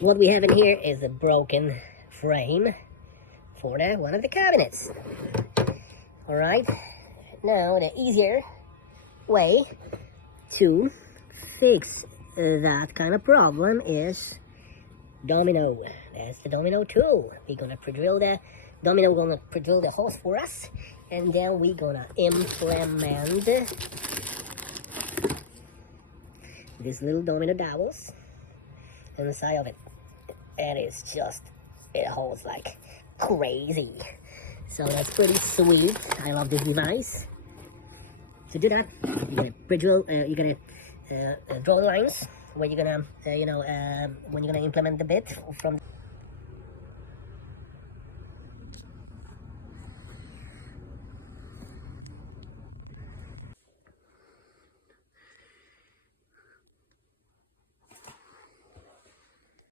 what we have in here is a broken frame for one of the cabinets. All right, now the easier way to fix that kind of problem is domino. That's the domino tool. We're gonna pre-drill the domino, gonna pre-drill the holes for us, and then we're gonna implement these little domino dowels inside of it. And it's just, it holds like crazy. So that's pretty sweet. I love this device. To do that, you're gonna pre-drill, you're gonna draw lines where you're gonna, when you're gonna implement the bit from